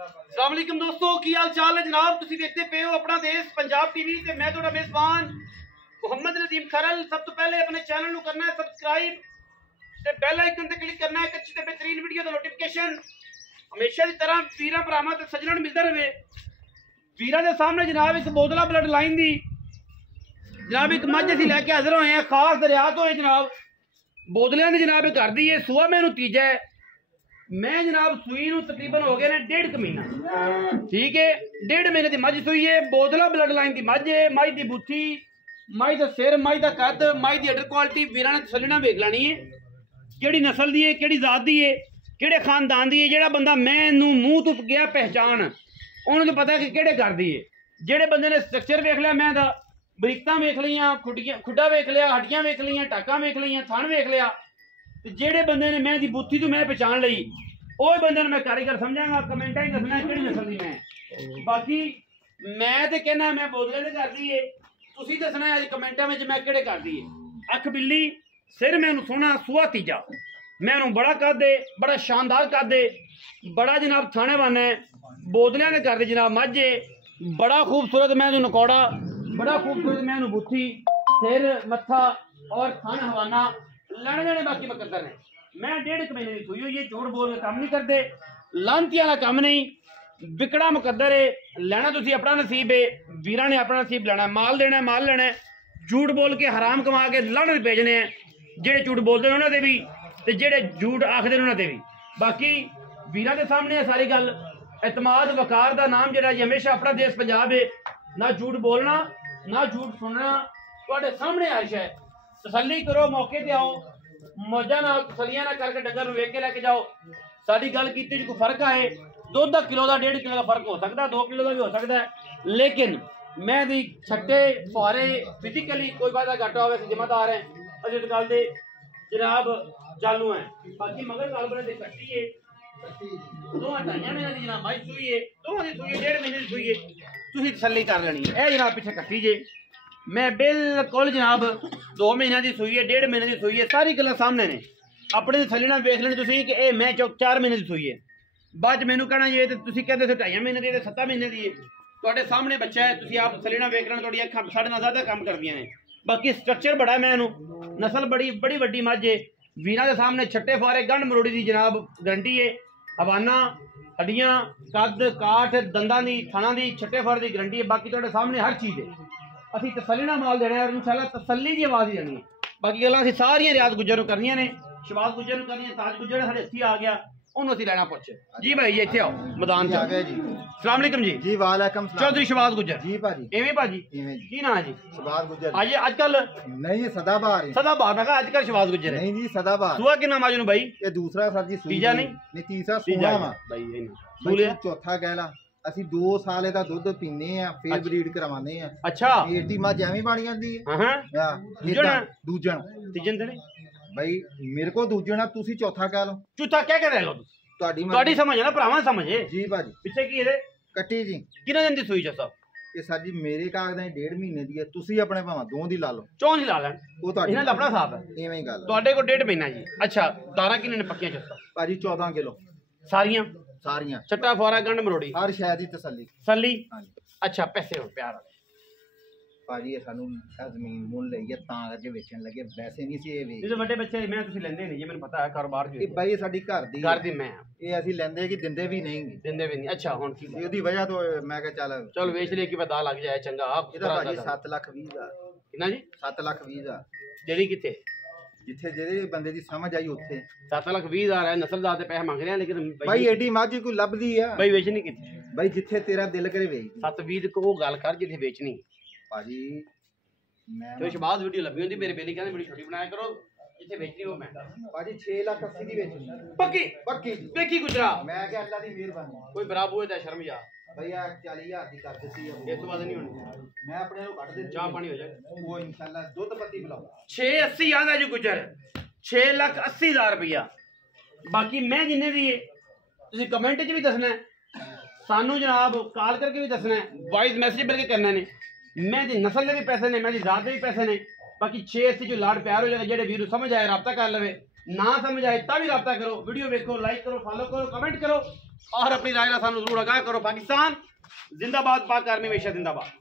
अस्सलाम वालेकुम दोस्तों, की हाल चाल है जनाब। तुसी देखते पे हो अपना देश पंजाब टीवी ते मैं थोड़ा मेजबान मोहम्मद नदीम खरल। सब तो पहले अपने चैनल को करना है सब्सक्राइब ते बेल आइकन ते क्लिक करना है एक अच्छी ते बेहतरीन वीडियो दा नोटिफिकेशन हमेशा की तरह वीरां भरावां ते सज्जणां नूं मिलदा रहे। वीरां दे सामने जनाब एक बोतला ब्लड लाइन दी जनाब एक मझ असीं लैके हाजिर होए हैं खास दरिया तो है जनाब। बोतलियां दी जनाब एक घर दी है, सुआ मैनू तीजा है। मैं जनाब सूई नूं तकरीबन हो गए ने 1.5 महीना, ठीक है। 1.5 महीने की मझ सूई है, बोतला ब्लड लाइन की मझ है। मझ की बूथी, मझ का सिर, मझ का कद, मझ की अडर क्वालिटी वीरां ने तसल्ली नाल वेख लैनी है किहड़ी नस्ल दी है, किहड़ी जात दी है, किहड़े खानदान दी है। जिहड़ा बंदा मैनूं मूँह तो गया पहचान उन्होंने तो पता कि किहड़े घर दी है। जिहड़े बंदे ने स्ट्रक्चर वेख लिया, मैं दा बरीकतां वेख लियां, खुड्डा वेख लिया, हड्डियां वेख लियां, टाकां वेख लियां, थण वेख लिया, ते जेड़े बंदे ने मैं दी बूथी तो मैं पहचान लई ओह बंदे मैं कारीगर समझांगा। कमेंटां ही दसना किहड़ी नस्ल दी मैं। बाकी मैं ते कहना मैं बोतले ते करदी है, तुसीं दसना है अज कमेंटां विच मैं किहड़े करदी है। अख बिल्ली, सिर मैनूं सोहना, सूआ तीजा, मैनूं बड़ा कद है, बड़ा शानदार कद है, बड़ा जनाब थाने वाना है। बोतलियां ने करदी जनाब मझ है, बड़ा खूबसूरत मैनूं नकौड़ा, बड़ा खूबसूरत मैनूं बूथी, सिर, मत्था और थान हवाना लैने देने बाकी मुकद्दर ने। मैं 1.5 महीने की सूई हुई है, झूठ बोल के काम नहीं करते, लांती वाला काम नहीं, बिकड़ा मुकद्दर है। लेना तुसी अपना नसीब है, वीरां ने अपना नसीब लेना, माल देना है, माल लेना है। झूठ बोल के हराम कमा के लाने भी भेजने हैं, जेड़े झूठ बोलते हैं उन्होंने भी ते जेड़े झूठ आखते हैं उन्होंने भी। बाकी वीरां के सामने है सारी गल। एतमाद वकार का नाम जेड़ा जी हमेशा अपना देश पंजाब है, ना झूठ बोलना ना झूठ सुनना, तुहाडे सामने आयश है। तसल्ली करो, मौके ते आओ, मौजा ना तसलियां ना करके डंगर नूं वेख के लेके जाओ। साडी गल कीती कोई फर्क है, दुध दा किलो दा 1.5 किलो का फर्क हो सकता है, 2 किलो का भी हो सकता है, लेकिन मैं दी छट्टे फुहारे फिजिकली कोई वादा घाटा होवे जिम्मेदार है। अजे इस गल दे जनाब चालू है। बाकी मगर गल बने ते कट्टी है, दोवां ढाइयां महीने दी जनाब मझ सूई है, दोवां दी सूई 1.5 महीने दी सूई है, तुसीं तसल्ली कर लेनी है। ए जनाब पिछे कट्टी जे मैं बिल्कुल जनाब 2 महीने की सूई है, 1.5 महीने की सूई है, सारी गल्लां सामने ने। अपने थल्ले नाल वेख लेनी तुसीं कि ए मैं 4 महीने की सूई है। बाद मैनूं कहना जे ते तुसीं कहंदे हो 2.5 महीने दी ते 7 महीने दी है। तुहाडे सामने बच्चा है, तुसीं आप थल्ले नाल वेख लेना, तुहाडी अखां साढ़े नाल ज़्यादा काम करदियां ने। बाकी स्ट्रक्चर बड़ा है, मैनूं नस्ल बड़ी वड्डी मझ है। वीरां दे सामने छट्टे फारे गंढ मरोड़ी दी जनाब गारंटी है। हवाना, हड्डियां, कद, काठ, दंदां दी, थाणां दी, छट्टे फारे दी गारंटी है। बाकी तुहाडे सामने हर चीज़ है। असीं तसल्ली नाल माल देना है और इंशाअल्लाह तसल्ली की आवाज़ ही देनी है। बाकी गल्लां असीं सारियां रियाज गुज्जर नूं करनियां ने, शबाज गुज्जर नूं करनियां, ताज गुज्जर साढ़े हत्थी आ गया उन्होंने असीं लेना पुछ जी। भाई जी इत्थे आओ मैदान च आ गए जी। अस्सलाम वालेकुम जी। जी वालेकुम सलाम। चौधरी शबाज गुज्जर जी। भाजी एवें भाजी की नाम है जी? शबाज गुज्जर। आज आजकल नहीं सदाबहार है। सदाबहार मैं कहा आजकल शबाज गुज्जर है। नहीं जी सदाबहार। सुआ कितना माजू भाई? ये दूसरा सर जी तीजा नहीं तीसरा सूआ वा भाई सूलिया चौथा गैला। ਅਸੀਂ 2 ਸਾਲ ਦਾ ਦੁੱਧ ਪੀਨੇ ਆ, ਫੇਰ ਬਰੀਡ ਕਰਵਾਉਂਦੇ ਆ। ਅੱਛਾ ਏਟੀ ਮੱਝ ਐਵੇਂ ਬਣ ਜਾਂਦੀ ਹੈ। ਹਾਂ ਦੂਜਣ ਤੀਜਣ ਤੇ ਭਾਈ ਮੇਰੇ ਕੋ ਦੂਜਣਾ, ਤੁਸੀਂ ਚੌਥਾ ਕਹਿ ਲਓ। ਚੌਥਾ ਕਹਿ ਕੇ ਰਹਿ ਲਓ, ਤੁਹਾਡੀ ਸਮਝ ਹੈ ਨਾ, ਭਰਾਵਾਂ ਸਮਝ ਹੈ ਜੀ। ਭਾਜੀ ਪਿੱਛੇ ਕੀ ਇਹਦੇ ਕੱਟੀ ਜੀ ਕਿੰਨੇ ਦਿਨ ਦੀ ਸੂਈ ਚ ਸਾਹਿਬ? ਇਹ ਸਰ ਜੀ ਮੇਰੇ ਕਾਗਜ਼ਾਂ 1.5 ਮਹੀਨੇ ਦੀ ਹੈ, ਤੁਸੀਂ ਆਪਣੇ ਭਾਵਾਂ 2 ਦੀ ਲਾ ਲਓ, 4 ਦੀ ਲਾ ਲੈਣ, ਉਹ ਤੁਹਾਡੀ ਇਹਨਾਂ ਦਾ ਆਪਣਾ ਹਿਸਾਬ ਹੈ। ਐਵੇਂ ਹੀ ਗੱਲ ਤੁਹਾਡੇ ਕੋਲ 1.5 ਮਹੀਨਾ ਜੀ। ਅੱਛਾ ਦਾਣਾ ਕਿੰਨੇ ਨੇ ਪੱਕੀਆਂ ਚ ਸਾਹਿਬ? ਭਾਜੀ 14 ਕਿਲੋ ਸਾਰੀਆਂ ਛੱਟਾ ਫੁਆਰਾ ਗੰਢ ਮਰੋੜੀ ਹਰ ਸ਼ੈ ਦੀ ਤਸੱਲੀ। ਅੱਛਾ ਪੈਸੇ ਹੋ ਪਿਆਰ ਭਾਜੀ ਇਹ ਸਾਨੂੰ ਜ਼ਮੀਨ ਮੁੱਲ ਲਈ ਹੈ ਤਾਂ ਕਰਕੇ ਵੇਚਣ ਲੱਗੇ, ਵੈਸੇ ਨਹੀਂ ਸੀ ਇਹ ਵੇਚ। ਜਿਹੜੇ ਵੱਡੇ ਬੱਚੇ ਮੈਂ ਤੁਸੀਂ ਲੈਂਦੇ ਨਹੀਂ ਜੀ, ਮੈਨੂੰ ਪਤਾ ਹੈ ਕਾਰੋਬਾਰ ਜੀ। ਇਹ ਬਾਈ ਸਾਡੀ ਘਰ ਦੀ ਮੈਂ ਇਹ ਅਸੀਂ ਲੈਂਦੇ ਕਿ ਦਿੰਦੇ ਵੀ ਨਹੀਂ। ਅੱਛਾ ਹੁਣ ਕੀ ਉਹਦੀ ਵਜ੍ਹਾ ਤੋਂ ਮੈਂ ਕਿਹਾ ਚੱਲ ਵੇਚ ਲਈ ਕਿ ਪਤਾ ਲੱਗ ਜਾਏ ਚੰਗਾ। ਇਹਦਾ ਭਾਜੀ 7,20,000। ਕਿੰਨਾ ਜੀ? 7,20,000। ਜਿਹੜੀ ਕਿੱਥੇ ਜਿੱਥੇ ਜਿਹੜੇ ਬੰਦੇ ਦੀ ਸਮਝ ਆਈ ਉੱਥੇ 7,20,000 ਹੈ। ਨਸਲਦਾਰ ਦੇ ਪੈਸੇ ਮੰਗ ਰਹੇ ਆ, ਲੇਕਿਨ ਭਾਈ ਐਡੀ ਮੱਝ ਕੋਈ ਲੱਭਦੀ ਆ ਭਾਈ ਵੇਚਣੀ ਕਿੱਥੇ? ਭਾਈ ਜਿੱਥੇ ਤੇਰਾ ਦਿਲ ਕਰੇ ਵੇਚ। 7,20 ਕੋ ਗੱਲ ਕਰ ਜਿੱਥੇ ਵੇਚਣੀ। ਭਾਜੀ ਮੈਂ ਤੇ ਸ਼ਬਾਜ਼ ਵੀਡੀਓ ਲੱਭੀ ਹੁੰਦੀ, ਮੇਰੇ ਬੇਲੀ ਕਹਿੰਦੇ ਬੜੀ ਛੋਟੀ ਬਣਾਇਆ ਕਰੋ, ਜਿੱਥੇ ਵੇਚਣੀ ਉਹ ਮੈਂ ਭਾਜੀ 6,80,000 ਦੀ ਵੇਚਣੀ ਪੱਕੀ ਵੇਖੀ ਗੁਜਰਾ। ਮੈਂ ਕਿਹਾ ਅੱਲਾ ਦੀ ਮਿਹਰਬਾਨੀ, ਕੋਈ ਬਰਾਬਰ ਦਾ ਸ਼ਰਮ ਜਾ भैया 40,000 की कर देती है, ਇਸ ਤੋਂ ਬਾਅਦ ਨਹੀਂ ਹੋਣੀ। मैं अपने को काट दे, ਚਾਹ ਪਾਣੀ ਹੋ ਜਾਏ वो इंशाल्लाह दूध पत्ती पिलाऊंगा। 680 ਆਂਦਾ ਜੀ ਗੁਜਰ, 6,80,000 रुपया। बाकी मैं जिन्ने भी तुसी कमेंट च भी दसना है, सानू जनाब कॉल करके भी दसना है, वॉइस मैसेज बल्कि करने ने। मैं दी नस्ल के भी पैसे ने, मैं दी जात के भी पैसे ने। बाकी 680 जो लाड़ प्यार हो जाएगा, जेडे वीर समझ आए रब्ता कर लवे। ना समझ आए तभी रब्ता करो, वीडियो देखो, लाइक करो, फॉलो करो, कमेंट करो और अपनी राय का सानू जरूर आगाह करो। पाकिस्तान जिंदाबाद, पाक आर्मी हमेशा जिंदाबाद।